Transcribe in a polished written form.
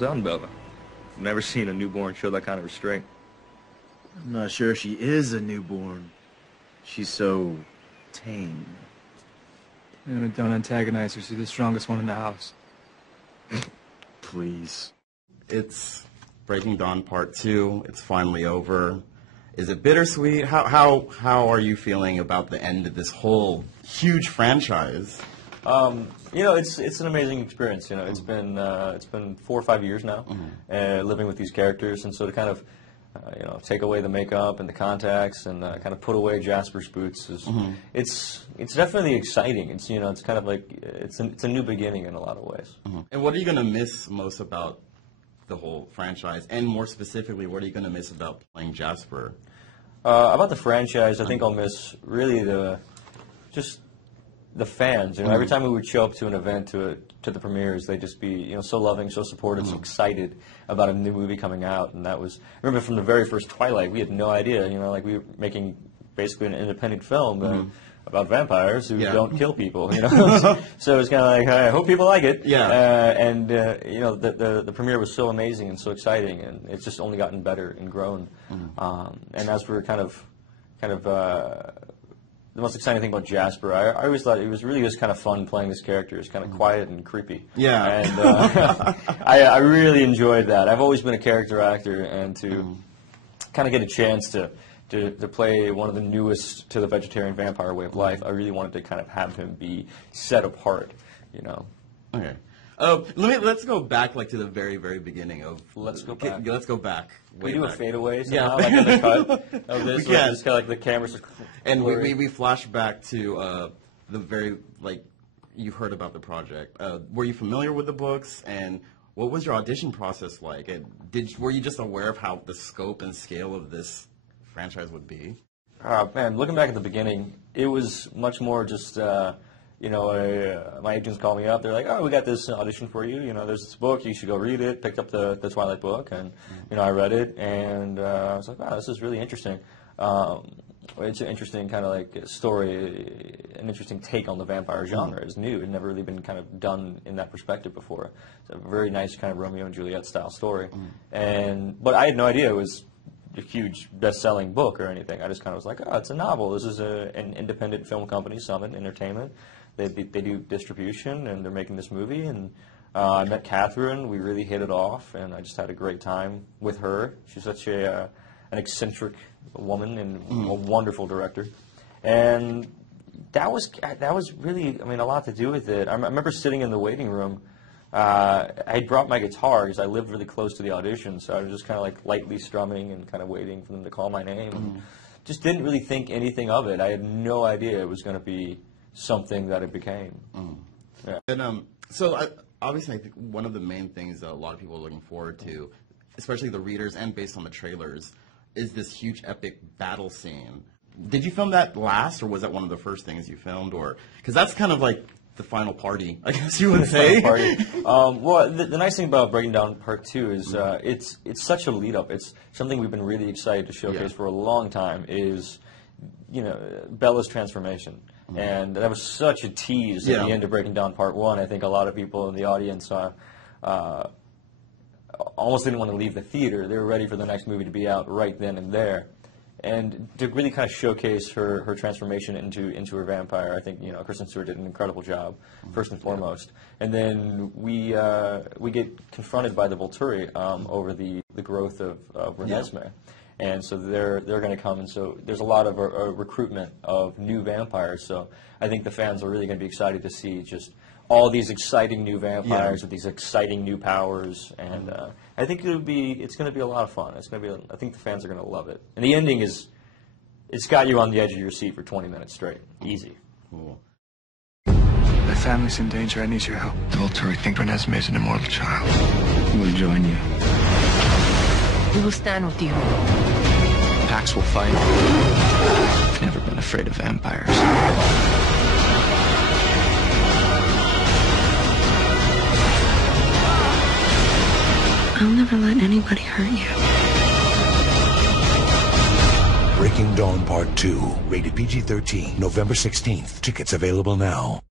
done, Bella. I've never seen a newborn show that kind of restraint. I'm not sure she is a newborn. She's so tame. Don't antagonize her. She's the strongest one in the house. Please. It's Breaking Dawn Part 2. It's finally over. Is it bittersweet? How are you feeling about the end of this whole huge franchise? You know, it's an amazing experience. You know, it's been 4 or 5 years now, living with these characters, and so to kind of take away the makeup and the contacts and kind of put away Jasper's boots is it's definitely exciting. It's it's kind of like it's a new beginning in a lot of ways. And what are you going to miss most about the whole franchise, and more specifically, what are you going to miss about playing Jasper? About the franchise, I think I'll miss really the fans. You know, every time we would show up to an event, to the premieres, they'd just be so loving, so supportive, so excited about a new movie coming out. And that was, I remember from the very first Twilight, we had no idea. Like we were making basically an independent film about vampires who don't kill people. So it was kind of like, I hope people like it. The premiere was so amazing and so exciting, and it's just only gotten better and grown. And as we're kind of the most exciting thing about Jasper, I always thought it was really just kind of fun playing this character. It's kind of quiet and creepy. Yeah. And I really enjoyed that. I've always been a character actor, and to kind of get a chance to play one of the newest to the vegetarian vampire way of life, I really wanted to kind of have him be set apart, Okay. Let's go back to the very, very beginning of. Let's go back. Let's go back. We do back. a fadeaway somehow, like in the cut of this. We can. Just kind of like the cameras are and we flash back to the very, you heard about the project. Were you familiar with the books, and what was your audition process like? And were you just aware of how the scope and scale of this franchise would be? Man, looking back at the beginning, it was much more just, my agents called me up. They're like, oh, we got this audition for you. There's this book. You should go read it. Picked up the Twilight book, and, I read it, and I was like, wow, this is really interesting. It's an interesting kind of story, an interesting take on the vampire genre. It's new. It had never really been kind of done in that perspective before. It's a very nice kind of Romeo and Juliet style story. But I had no idea it was a huge best-selling book or anything. I just kind of was like, oh, it's a novel. This is an independent film company, Summit Entertainment. They do distribution, and they're making this movie. And I met Catherine. We really hit it off, and I just had a great time with her. She's such an eccentric woman and a wonderful director. And that was really, a lot to do with it. I remember sitting in the waiting room. I had brought my guitar because I lived really close to the audition, so I was just kind of lightly strumming and kind of waiting for them to call my name. Just didn't really think anything of it. I had no idea it was going to be something that it became. Yeah. And obviously, I think one of the main things that a lot of people are looking forward to, especially the readers and based on the trailers, is this huge epic battle scene. Did you film that last, or was that one of the first things you filmed? Or because that's kind of like the final party, I guess you would say. Well, the nice thing about Breaking Dawn Part 2 is it's such a lead up. It's something we've been really excited to showcase for a long time. Is Bella's transformation, and that was such a tease at the end of Breaking Dawn Part 1. I think a lot of people in the audience almost didn't want to leave the theater. They were ready for the next movie to be out right then and there. And to really kind of showcase her transformation into her vampire, I think Kristen Stewart did an incredible job, first and foremost. And then we get confronted by the Volturi over the growth of Renesmee, and so they're going to come, and so there's a lot of recruitment of new vampires. So I think the fans are really going to be excited to see just all these exciting new vampires with these exciting new powers, and I think it's going to be a lot of fun. I think the fans are going to love it. And the ending it's got you on the edge of your seat for 20 minutes straight. Easy. Cool. My family's in danger. I need your help. The Volturi think Renesmee is an immortal child. We'll join you. We will stand with you. Pax will fight. I've never been afraid of vampires. I'll never let anybody hurt you. Breaking Dawn Part 2, rated PG-13, November 16th. Tickets available now.